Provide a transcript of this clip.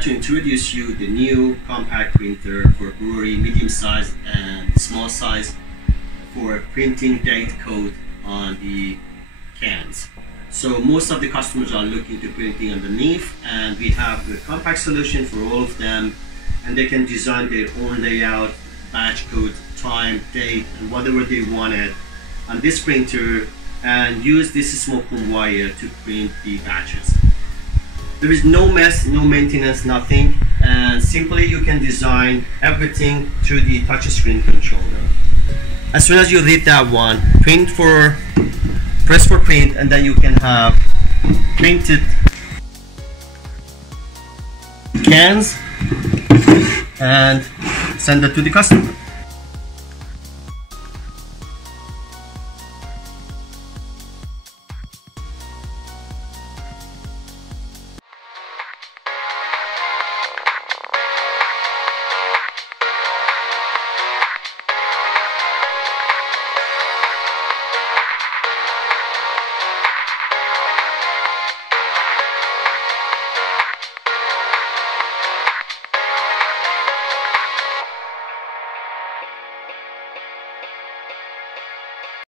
like to introduce you the new compact printer for brewery, medium size and small size, for printing date code on the cans. So most of the customers are looking to printing underneath, and we have the compact solution for all of them, and they can design their own layout, batch code, time, date, and whatever they wanted on this printer, and use this small conveyor to print the batches. There is no mess, no maintenance, nothing, and simply you can design everything through the touchscreen controller. As soon as you read that one, press for print, and then you can have printed cans and send it to the customer.